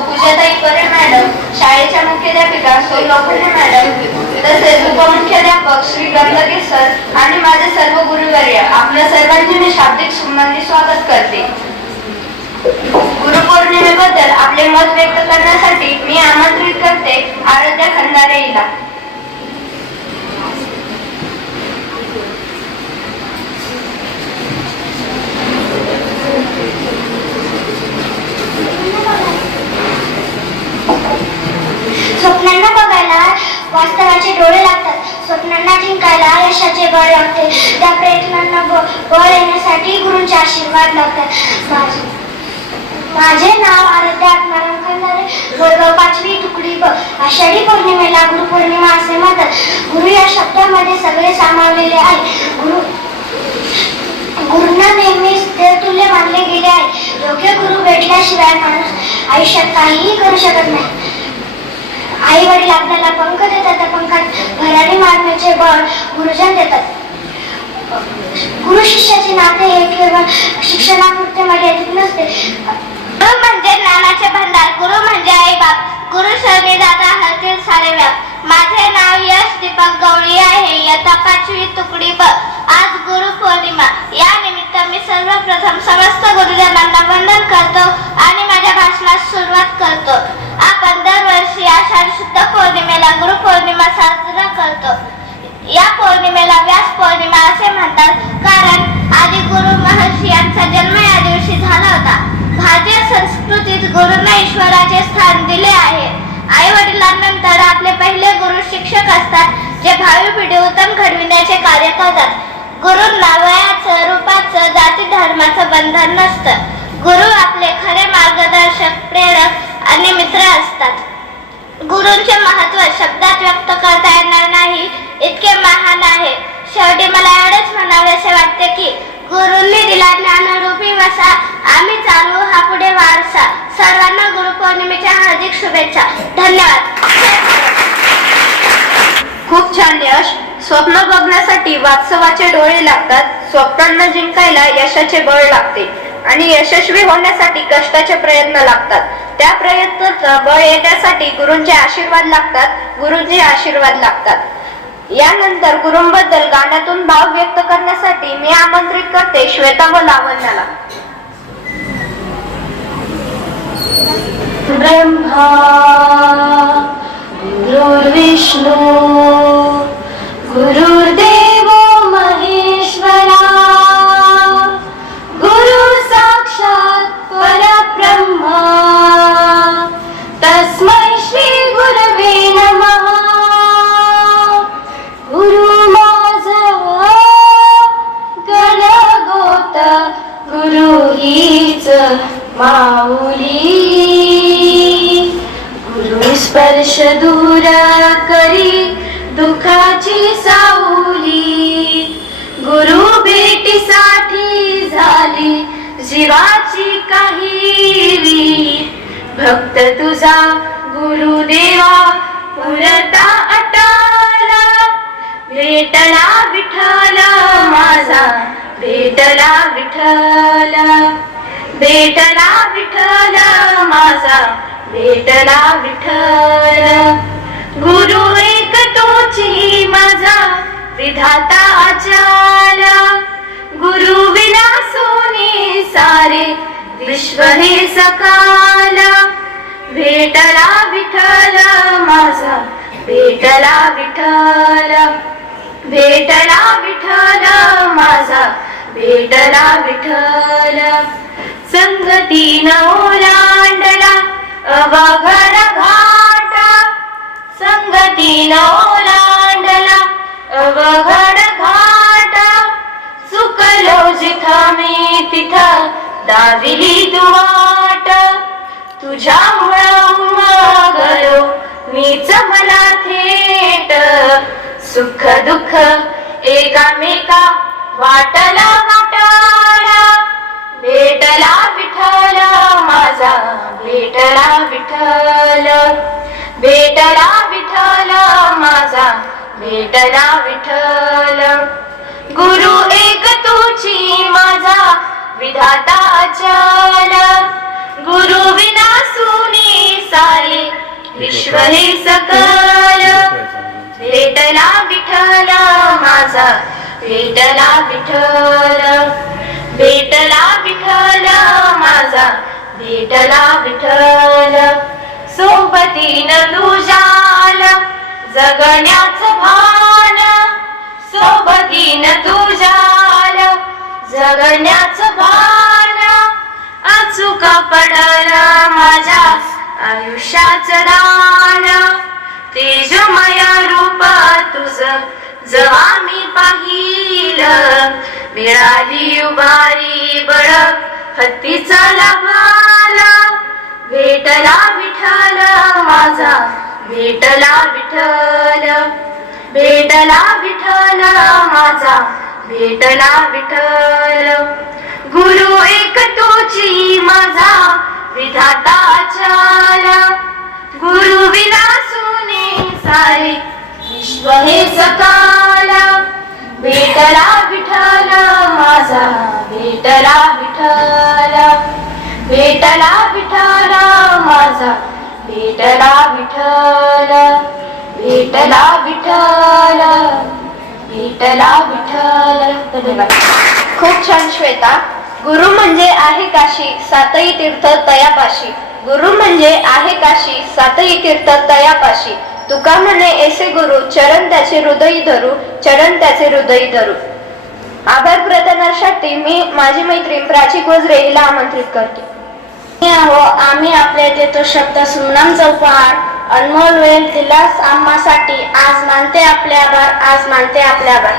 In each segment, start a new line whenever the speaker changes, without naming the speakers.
पूजाताई परे मॅडम शाळेच्या मुख्याध्यापिका सौ लोखंडे मॅडम तसेच उपमुख्याध्यापक श्री गंधके सर आणि माझे सर्व गुरुवर्य आपल्या सर्वांची मी शाब्दिक संबंधी स्वागत करते. गुरुपौर्णिमेबद्दल आपले मत व्यक्त करण्यासाठी मी आमंत्रित करते आराध्या खंडारे हिला
स्वप्नांना बघायला वास्तवाचे डोळे लागतात स्वप्नांना जिंकायला यशाचे बळ लागते त्या प्रयत्नांना बळ येण्यासाठी गुरूंचे आशीर्वाद लागतात माझे माझे नाव आराध्या आत्माराम पाचवी तुकडी आषाढी पौर्णिमेला गुरुपौर्णिमा असे म्हणतात. गुरु या शब्दामध्ये सगळे सामावलेले आहे. गुरु गुरुंना नेहमीच देवतुल्य मानले गेले आहे. योग्य गुरु भेटल्याशिवाय माणूस आयुष्यात काहीही करू शकत नाही. आई वडील आपल्याला पंख देतात त्या पंखात घराने मारण्याचे बळ गुरुजन देतात. गुरु शिष्याचे नाते हे केवळ शिक्षणापुरते मर्यादित नसते. गुरु म्हणजे ज्ञानाचे भंडार गुरु म्हणजे आई बाप गुरु शरणी दादा हरतील सारे व्याप माझे नाव यश दीपक गवळी आहे. इयत्ता पाचवी तुकडी ब आज गुरु पौर्णिमा. या निमित्त मी सर्वप्रथम समस्त गुरुजनांना वंदन करतो आणि माझ्या भाषणास सुरुवात करतो. आपण दरवर्षी आषाढ शुद्ध पौर्णिमेला गुरु पौर्णिमा साजरा करतो. या पौर्णिमेला व्यास पौर्णिमा असे म्हणतात कारण आदि गुरु महर्षी यांचा जन्म या दिवशी झाला होता. भारतीय संस्कृतीत गुरुंना ईश्वराचे स्थान दिले आहे. आई वडिलांनंतर आपले पहिले गुरु शिक्षक असतात जे भावी पिढी उत्तम घडविण्याचे कार्य करतात. गुरुंना वयाचं रूपाचं जाती धर्माचं बंधन नसतं. गुरु आपले खरे मार्गदर्शक प्रेरक आणि मित्र असतात. गुरूंचे महत्त्व शब्दात व्यक्त करता येणार नाही. इतके महान आहे. शेवटी मला एवढेच म्हणावेसे वाटते की गुरुंनी दिला ज्ञानरूपी वसा. आम्ही चालू हा पुढे वारसा. सर्वांना गुरुपौर्णिमेच्या हार्दिक शुभेच्छा. धन्यवाद.
खूप छान यश. स्वप्न बघण्यासाठी वास्तवाचे डोळे लागतात. स्वप्नांना जिंकायला यशाचे बळ लागते. आणि यशस्वी होण्यासाठी कष्टाचे प्रयत्न लागतात. त्या प्रयत्नाचं बळ येण्यासाठी गुरुंचे आशीर्वाद लागतात गुरुंचे आशीर्वाद लागतात. यानंतर गुरुंबद्दल गाण्यातून भाव व्यक्त करण्यासाठी मी आमंत्रित करते श्वेता व लावण्याला.
ब्रह्मा गुरुर्विष्णू गुरु स्पर्श दूर करी दुखाची सावली. गुरु भेटीसाठी झाली जीवाची काहिली. भक्त तुझा गुरुदेवा पुरता अटाला. भेटला विठ्ठल माझा भेटला विठ्ठल. भेटला विठ्ठल माझा भेटला विठ्ठल. गुरु एक तोची माझा विधाता आचार. गुरु विना सोने सारे विश्व हे सकाल. भेटला विठ्ठल माझा भेटला विठ्ठल. भेटला विठ्ठल माझा भेटला विठ्ठल. संगती नवरा अवघड घाट संगती ओलांडला. अवघड घाट सुकलो जिथा मी तिथं दाविली दुवाट तुझ्या मागलो मीच मला थेट. सुख दुःख एकामेका वाटला वाटला भेटला विठ्ठल माझा भेटला विठ्ठल. भेटला विठ्ठल माझा भेटला विठ्ठल. गुरु एक तुझी माझा विधाता चल. गुरु विना साले विश्व हे सकल. भेटला विठ्ठल माझा भेटला विठ्ठल. भेटला विठ्ठल माझा भेटला विठ्ठल. सोबतीन तुझ्याल जगण्याच भान सोबतीन तुझ्याल जगण्याच भान. अचुका पडल माझ्या आयुष्याच दान तेजमय रूप तुझ जवा मी पाहिल मिळाली उभारी बळ हत्तीचा लाभाला भेटला विठल माझा भेटला विठल भेटला विठल माझा भेटला विठल गुरु एक तुझी माझा विधाता चाल. गुरु विना सुने सारे विश्व हे सकाल भेटला विठ्ठल माझा भेटला विठ्ठल भेटला विठ्ठल माझा भेटला विठ्ठल भेटला विठ्ठल भेटला विठ्ठल. धन्यवाद. खूप छान श्वेता. गुरु म्हणजे आहे काशी सातही तीर्थ तयापाशी. गुरु म्हणजे आहे काशी सातही तीर्थ तयापाशी. तुका म्हणे ऐसे गुरु चरण त्याचे हृदयी धरू चरण त्याचे हृदय धरू. आभार प्रदानासाठी मी माझी मैत्रीण प्राची गोजरे हिला आमंत्रित करते.
मी आहो आम्ही आपल्या देतो शब्द सुमनामचा उपहार अनमोल वेळ दिलास आम्हासाठी. आज मानते आपले आभार आज मानते आपले आभार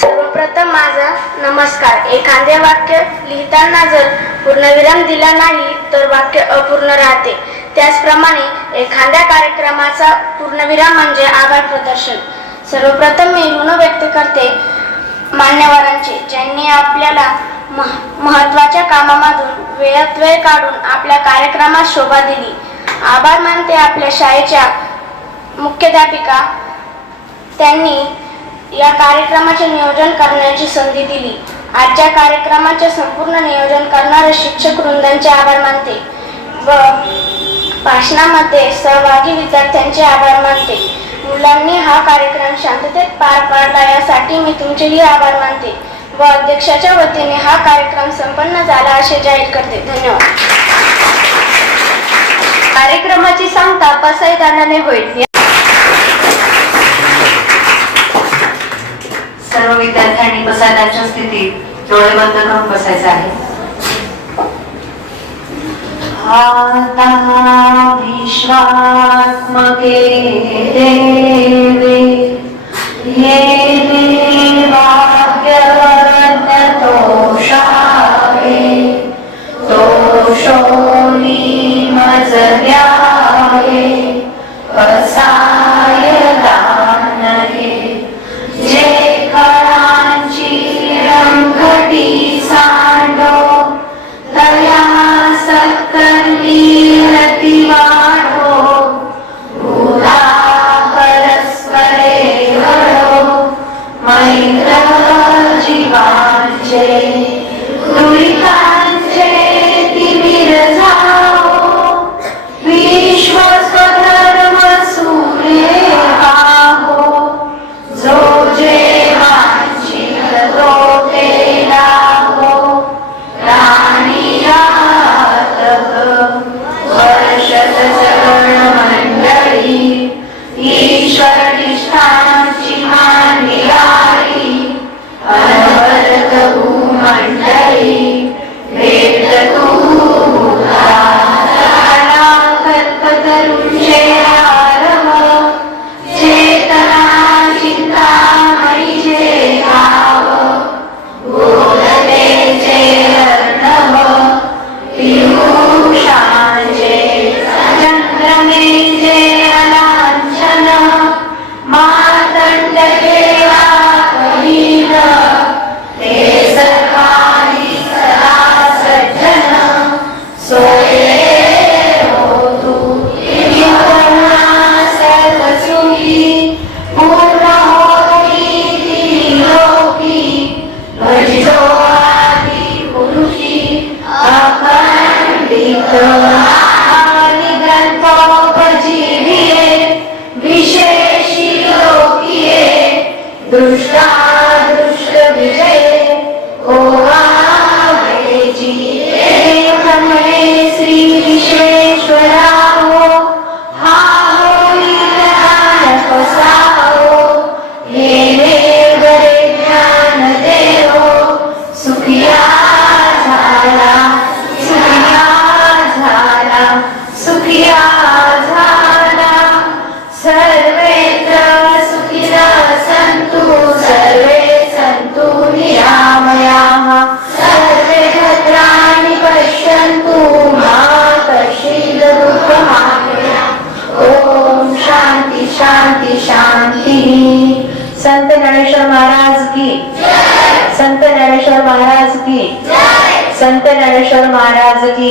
सर्वप्रथम माझा नमस्कार. एखादे वाक्य लिहिताना जर पूर्णविराम दिला नाही तर वाक्य अपूर्ण राहते. त्याचप्रमाणे एखाद्या कार्यक्रमाचा पूर्णविराम म्हणजे आभार प्रदर्शन. सर्वप्रथम मी ऋण व्यक्त करते मान्यवरांचे ज्यांनी आपल्याला मह- महत्त्वाच्या कामामधून वेळात वेळ काढून आपल्या कार्यक्रमात शोभा दिली. आभार मानते आपल्या शाळेच्या मुख्याध्यापिका. त्यांनी या कार्यक्रमाचे नियोजन करण्याची संधी दिली. आजच्या कार्यक्रमाचे संपूर्ण नियोजन करणारे शिक्षक वृंदांचे आभार मानते. व भाषणामध्ये सहभागी विद्यार्थ्यांचे आभार मानते. मुलांनी हा कार्यक्रम शांततेत पार पाडला यासाठी मी तुमचेही आभार मानते. व अध्यक्षाच्या वतीने हा कार्यक्रम संपन्न झाला असे जाहीर करते. धन्यवाद.
कार्यक्रमाची सांगता पसायदानाने होईल.
सर्व विद्यार्थ्यांनी बसायच्या स्थितीत डोळे बंद करून बसायचे आहे. विश्वात्मके देवे।
दुष्टा संत ज्ञानेश्वर महाराज की. संत ज्ञानेश्वर महाराज की. संत ज्ञानेश्वर महाराज की.